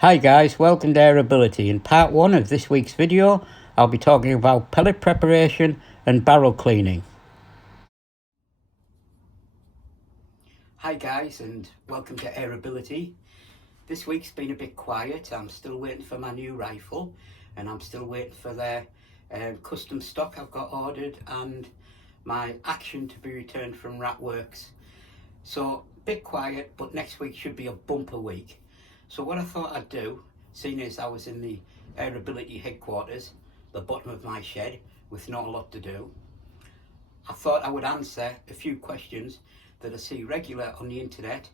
Hi guys, welcome to Airability. In part 1 of this week's video, I'll be talking about pellet preparation and barrel cleaning. Hi guys and welcome to Airability. This week's been a bit quiet. I'm still waiting for my new rifle and I'm still waiting for the custom stock I've got ordered and my action to be returned from Ratworks. So a bit quiet, but next week should be a bumper week. So what I thought I'd do, seeing as I was in the Airability headquarters, the bottom of my shed, with not a lot to do, I thought I would answer a few questions that I see regular on the internet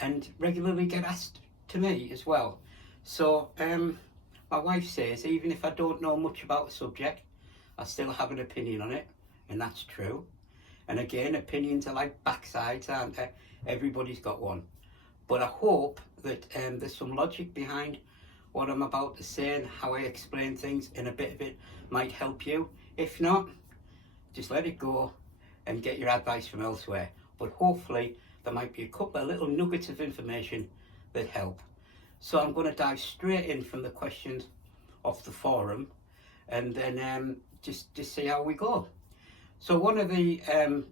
and regularly get asked to me as well. So my wife says even if I don't know much about the subject, I still have an opinion on it, and that's true. And again, opinions are like backsides, aren't they? Everybody's got one. But I hope that there's some logic behind what I'm about to say and how I explain things, and a bit of it might help you. If not, just let it go and get your advice from elsewhere. But hopefully there might be a couple of little nuggets of information that help. So I'm going to dive straight in from the questions off the forum and then just see how we go. So one of the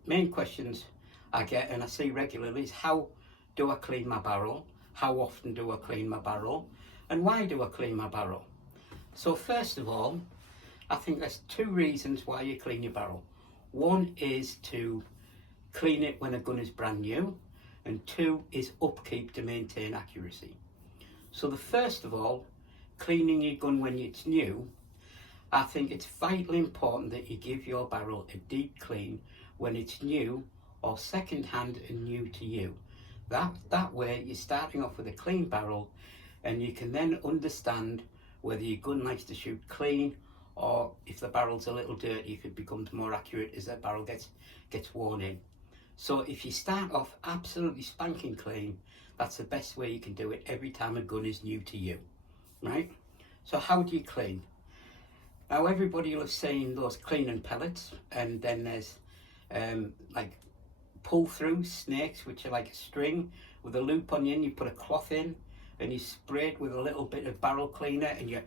main questions I get and I see regularly is, how do I clean my barrel? How often do I clean my barrel? And why do I clean my barrel? So first of all, I think there's two reasons why you clean your barrel. One is to clean it when a gun is brand new, and two is upkeep to maintain accuracy. So the first of all, cleaning your gun when it's new, I think it's vitally important that you give your barrel a deep clean when it's new or second hand and new to you. That way you're starting off with a clean barrel, and you can then understand whether your gun likes to shoot clean, or if the barrel's a little dirty, if it becomes more accurate as that barrel gets worn in. So if you start off absolutely spanking clean, that's the best way you can do it every time a gun is new to you, right? So how do you clean? Now everybody will have seen those cleaning pellets, and then there's like pull-through snakes, which are like a string with a loop on the end. You put a cloth in and you spray it with a little bit of barrel cleaner and you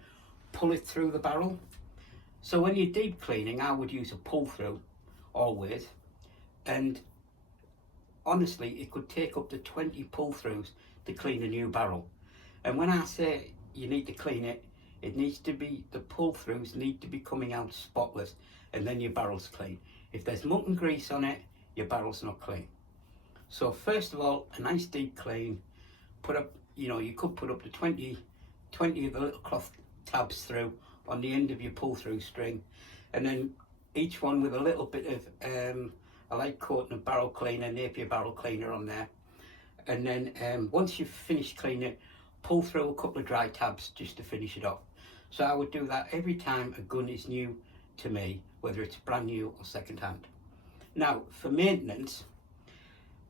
pull it through the barrel. So when you're deep cleaning, I would use a pull-through always, and honestly it could take up to 20 pull-throughs to clean a new barrel. And when I say you need to clean it, it needs to be, the pull-throughs need to be coming out spotless, and then your barrel's clean. If there's muck and grease on it, your barrel's not clean. So first of all, a nice deep clean. Put up, you could put up to 20 of the little cloth tabs through on the end of your pull-through string, and then each one with a little bit of a light coating of barrel cleaner, Napier barrel cleaner on there. And then once you've finished cleaning it, pull through a couple of dry tabs just to finish it off. So I would do that every time a gun is new to me, whether it's brand new or second hand. Now, for maintenance,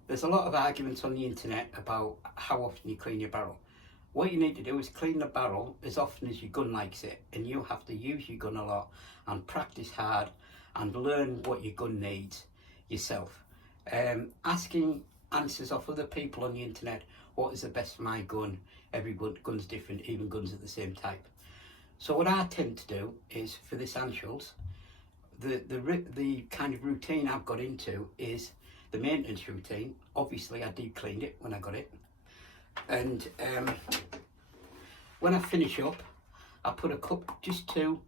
there's a lot of arguments on the internet about how often you clean your barrel. What you need to do is clean the barrel as often as your gun likes it, and you have to use your gun a lot and practice hard and learn what your gun needs yourself. Asking answers off other people on the internet, what is the best for my gun? Every gun's different, even guns of the same type. So what I tend to do is, for this Anschutz, the kind of routine I've got into is the maintenance routine. Obviously I deep cleaned it when I got it, and when I finish up, I put a cup, just 2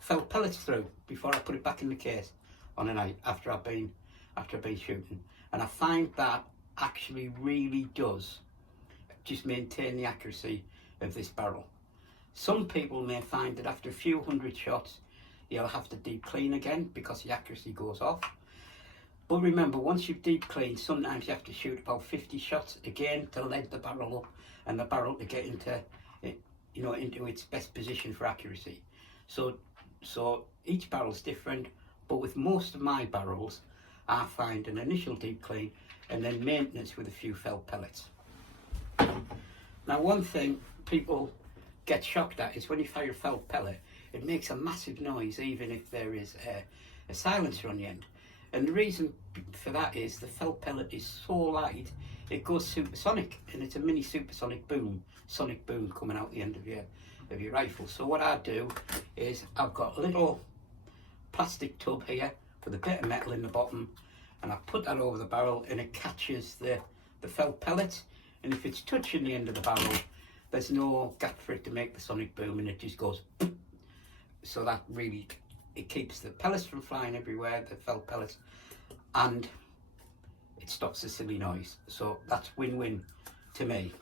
felt pellets through before I put it back in the case on a night after I've been shooting. And I find that actually really does just maintain the accuracy of this barrel. Some people may find that after a few hundred shots you'll have to deep clean again because the accuracy goes off. But remember, once you've deep cleaned, sometimes you have to shoot about 50 shots again to lead the barrel up and the barrel to get into it, into its best position for accuracy. So each barrel's different, but with most of my barrels I find an initial deep clean and then maintenance with a few felt pellets. Now one thing people get shocked at is when you fire a felt pellet, it makes a massive noise even if there is a silencer on the end. And the reason for that is the felt pellet is so light, it goes supersonic, and it's a mini supersonic boom, sonic boom coming out the end of your rifle. So what I do is I've got a little plastic tub here with a bit of metal in the bottom, and I put that over the barrel, and it catches the felt pellet, and if it's touching the end of the barrel, there's no gap for it to make the sonic boom, and it just goes so that really, it keeps the pellets from flying everywhere, the felt pellets, and it stops the silly noise. So that's win-win to me.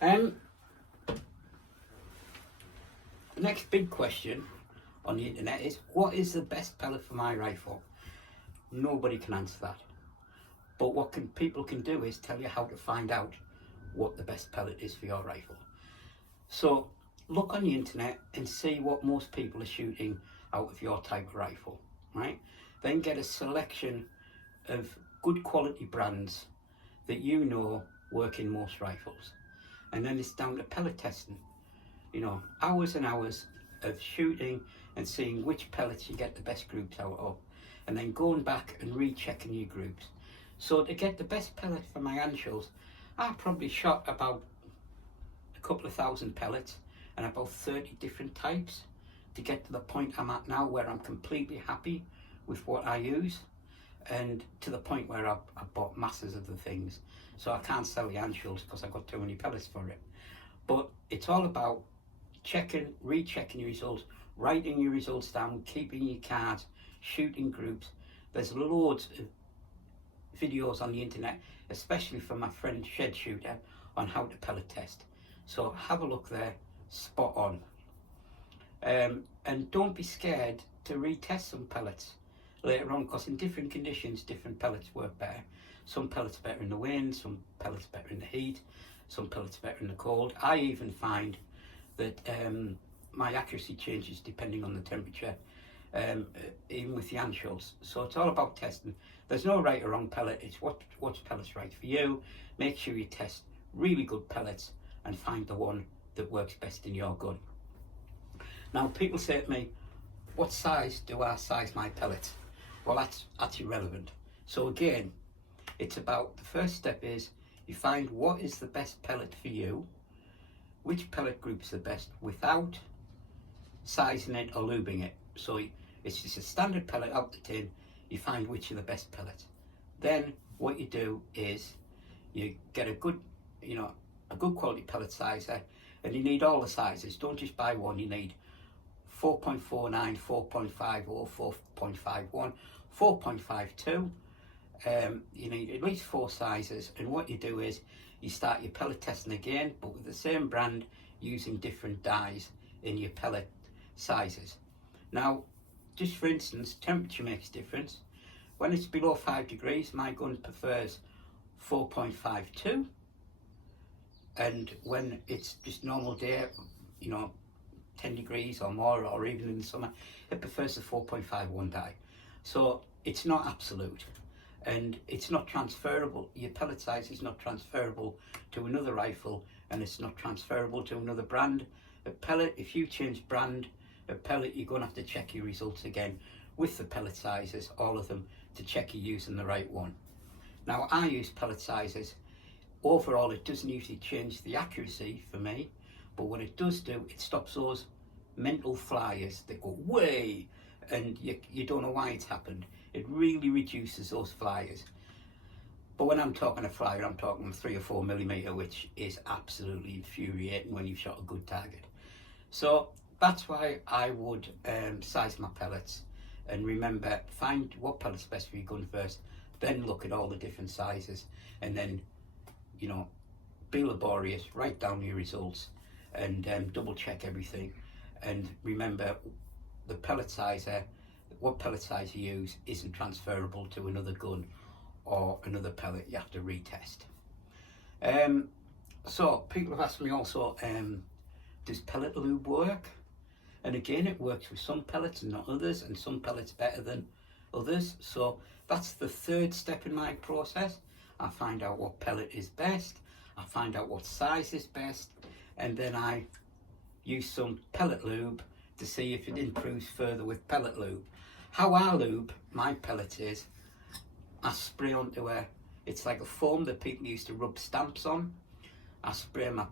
The next big question on the internet is, what is the best pellet for my rifle? Nobody can answer that. But what people can do is tell you how to find out what the best pellet is for your rifle. So look on the internet and see what most people are shooting out of your type of rifle, right? Then get a selection of good quality brands that you know work in most rifles. And then it's down to pellet testing. You know, hours and hours of shooting and seeing which pellets you get the best groups out of, and then going back and rechecking your groups. So to get the best pellet for my anchors, I probably shot about a couple of thousand pellets and about 30 different types to get to the point I'm at now, where I'm completely happy with what I use, and to the point where I've bought masses of the things. So I can't sell the anchors because I've got too many pellets for it. But it's all about checking, rechecking your results, writing your results down, keeping your cards, shooting groups. There's loads of videos on the internet, especially from my friend Shed Shooter, on how to pellet test. So have a look there, spot on. And don't be scared to retest some pellets later on, because in different conditions, different pellets work better. Some pellets are better in the wind, some pellets are better in the heat, some pellets are better in the cold. I even find that my accuracy changes depending on the temperature, even with the anchors. So it's all about testing. There's no right or wrong pellet, it's what's pellets right for you. Make sure you test really good pellets and find the one that works best in your gun. Now people say to me, what size do I size my pellet? Well, that's irrelevant. So again, it's about, the first step is you find what is the best pellet for you, which pellet group's the best, without sizing it or lubing it. So it's just a standard pellet out the tin, you find which are the best pellets. Then what you do is you get a good quality pellet sizer, and you need all the sizes. Don't just buy one, you need 4.49, 4.50, 4.51, 4.52. You need at least 4 sizes, and what you do is you start your pellet testing again, but with the same brand, using different dyes in your pellet sizes. Now, just for instance, temperature makes a difference. When it's below 5 degrees, my gun prefers 4.52, and when it's just normal day, 10 degrees or more, or even in the summer, it prefers the 4.51 dye. So it's not absolute, and it's not transferable. Your pellet size is not transferable to another rifle, and it's not transferable to another brand. A pellet, if you change brand, a pellet, you're going to have to check your results again with the pellet sizes, all of them, to check you're using the right one. Now, I use pellet sizes. Overall, it doesn't usually change the accuracy for me, but what it does do, it stops those mental flyers that go way, and you don't know why it's happened. It really reduces those flyers. But when I'm talking a flyer, I'm talking 3 or 4 millimeter, which is absolutely infuriating when you've shot a good target. So that's why I would size my pellets, and remember, find what pellet's best for your gun first, then look at all the different sizes, and then be laborious, write down your results, and double check everything. And remember, the pellet sizer, what pellet size you use isn't transferable to another gun or another pellet. You have to retest. So people have asked me also, does pellet lube work? And again, it works with some pellets and not others, and some pellets better than others. So that's the third step in my process. I find out what pellet is best, I find out what size is best, and then I use some pellet lube to see if it improves further with pellet lube. How I lube my pellets is, I spray onto it's like a foam that people used to rub stamps on. I spray my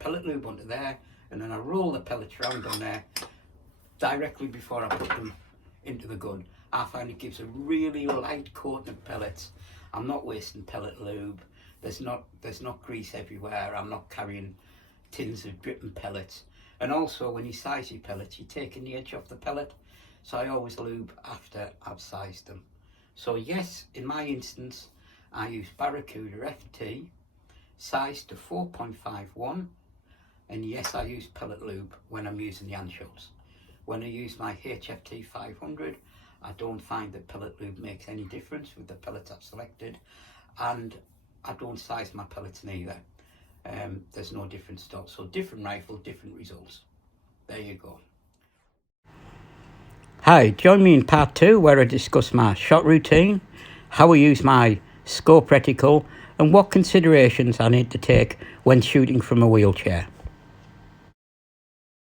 pellet lube onto there, and then I roll the pellets around on there directly before I put them into the gun. I find it gives a really light coating of pellets. I'm not wasting pellet lube. There's not grease everywhere. I'm not carrying tins of dripping pellets. And also, when you size your pellets, you're taking the edge off the pellet. So I always lube after I've sized them. So yes, in my instance, I use Barracuda FT, sized to 4.51, and yes, I use pellet lube when I'm using the anchovies. When I use my HFT 500, I don't find that pellet lube makes any difference with the pellets I've selected, and I don't size my pellets neither. There's no different stock, so different rifle, different results. There you go. Hi, join me in part 2 where I discuss my shot routine, how I use my scope reticle, and what considerations I need to take when shooting from a wheelchair.